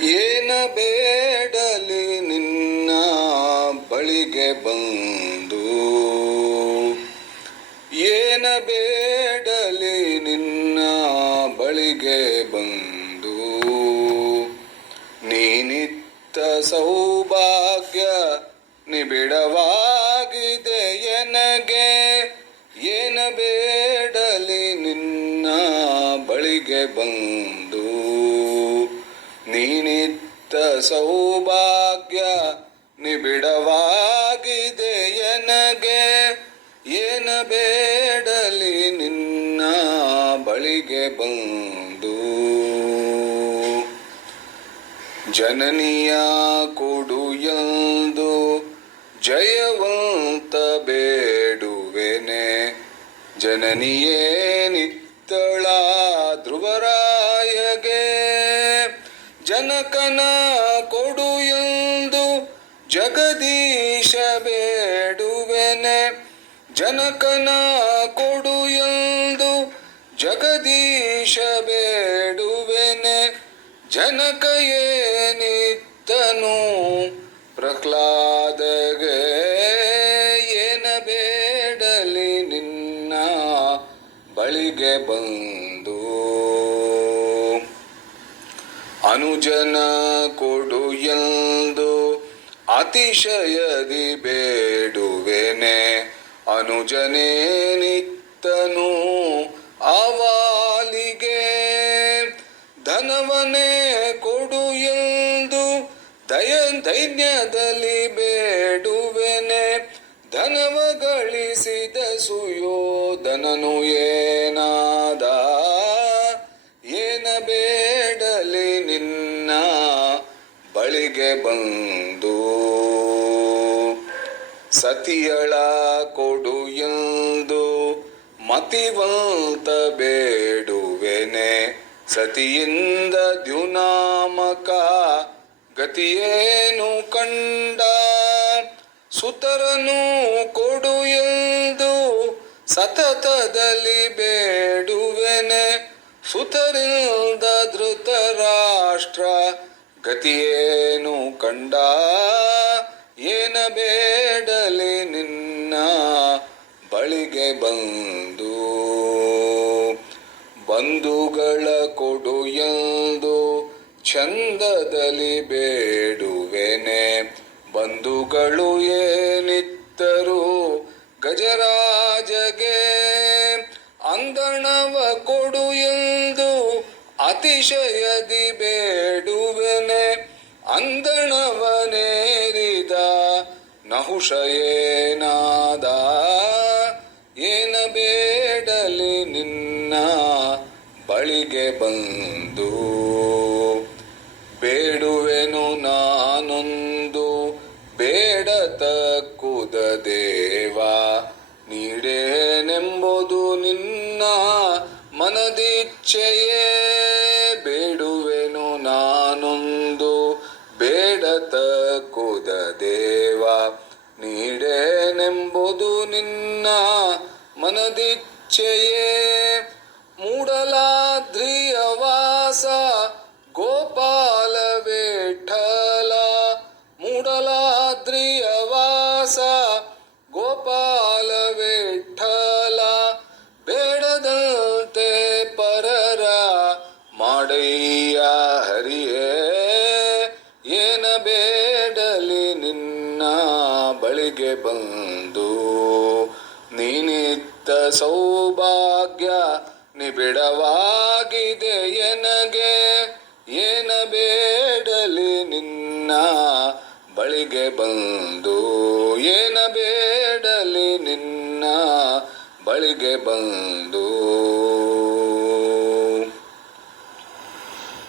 ಏನ ಬೇಡಲಿ ನಿನ್ನ ಬಳಿಗೆ ಬಂದು, ಏನ ಬೇಡಲಿ ನಿನ್ನ ಬಳಿಗೆ ಬಂದು, ನೀನಿತ್ತ ಸೌಭಾಗ್ಯ ನಿಬಿಡವಾಗಿದೆ ಎನಗೆ. ಏನ ಬೇಡಲಿ ನಿನ್ನ ಬಳಿಗೆ ಬಂದು, ನೀನಿತ್ತ ಸೌಭಾಗ್ಯ ನಿಬಿಡವಾಗಿದೆ ಎನಗೆ. ಏನ ಬೇಡಲಿ ನಿನ್ನ ಬಳಿಗೆ ಬಂದು, ಜನನಿಯ ಕೊಡು ಎಂದು ಜಯವಂತ ಬೇಡುವೆನೆ. ಜನನಿಯೇ ನಿತ್ತಳ ಧ್ರುವರಾಯಗೆ, ಜನಕನ ಕೊಡು ಎಂದು ಜಗದೀಶ ಬೇಡುವೆನೆ. ಜನಕನ ಕೊಡು ಎಂದು ಜಗದೀಶ ಬೇಡುವೆನೆ. ಜನಕ ಏನಿತ್ತನು ಪ್ರಹ್ಲಾದಗೆ, ಏನ ಬೇಡಲಿ ನಿನ್ನ ಬಳಿಗೆ ಬಂದು, ಅನುಜನ ಕೊಡು ಎಂದು ಅತಿಶಯದಿ ಬೇಡುವೆನೆ. ಅನುಜನೇನಿತ್ತನು ಆವಾಲಿಗೆ, ಧನವನೇ ಕೊಡು ಎಂದು ದೈನ್ಯದಲ್ಲಿ ಬೇಡುವೆನೆ. ಧನವ ಗಳಿಸಿದ ಸುಯೋಧನನು ಏನಾದ, ಏನ ಬೇಡಲಿ ನಿನ್ನ ಬಳಿಗೆ ಬಂದು, ಸತಿಯಳ ಕೊಡು ಎಂದು ಮತಿವಂತ ಬೇಡುವೆನೆ. ಸತಿಯಿಂದ ದ್ಯುನಾಮಕ ಗತಿಯೇನು ಕಂಡ, ಸುತರನು ಕೊಡು ಎಂದು ಸತತದಲ್ಲಿ ಬೇಡುವೆನೆ. ಸುತರಿಂದ ಧೃತರಾಷ್ಟ್ರ ಗತಿಯೇನು ಕಂಡ, ಏನ ಬೇಡಲಿ ನಿನ್ನ ಬಳಿಗೆ ಬಂದು, ಬಂಧುಗಳ ಕೊಡು ಎಂದು ಚಂದದಲ್ಲಿ ಬೇಡುವೆನೆ. ಬಂಧುಗಳು ಏನಿತ್ತರು ಗಜರಾಜಗೆ, ಅಂದಣವ ಕೊಡು ಎಂದು ಅತಿಶಯದಿ ಬೇಡುವೆನೆ. ಅಂದಣವನೇರಿದ ನಹುಷ ಏನಾದ, ಏನ ಬೇಡಲಿ ನಿನ್ನ ಬಳಿಗೆ ಬಂದು, ಬೇಡುವೆನು ನಾನೊಂದು ಬೇಡತಕ್ಕುದ ದೇವ. ನೀಡೇನೆಂಬುದು ನಿನ್ನ ಮನದಿಚ್ಛೆಯೇ. ಬೇಡುವೆನು ನಾನೊಂದು ಬೇಡತಕ್ಕುದ ದೇವ. ನೀಡೇನೆಂಬುದು ನಿನ್ನ ಮನದಿಚ್ಛೆಯೇ. ಮೂಡಲಾದ್ರಿಯ ವಾಸ ಗೋಪಾಲ ವಿಠಲ, ಮೂಡಲಾದ್ರಿಯ ವಾಸ ಗೋಪಾಲ ವಿಠಲ. ಬೇಡದಂತೆ ಪರರ ಮಾಡಯ್ಯ ಹರಿಯೇ, ಏನ ಬೇಡಲಿ ನಿನ್ನ ಬಳಿಗೆ ಬಂದು, ನೀನಿತ್ತ ಸೌಭಾಗ್ಯ ನಿಬಿಡವಾಗಿದೆ ಎನಗೆ. ಏನ ಬೇಡಲಿ ನಿನ್ನ ಬಳಿಗೆ ಬಂದು, ಏನ ಬೇಡಲಿ ನಿನ್ನ ಬಳಿಗೆ ಬಂದು.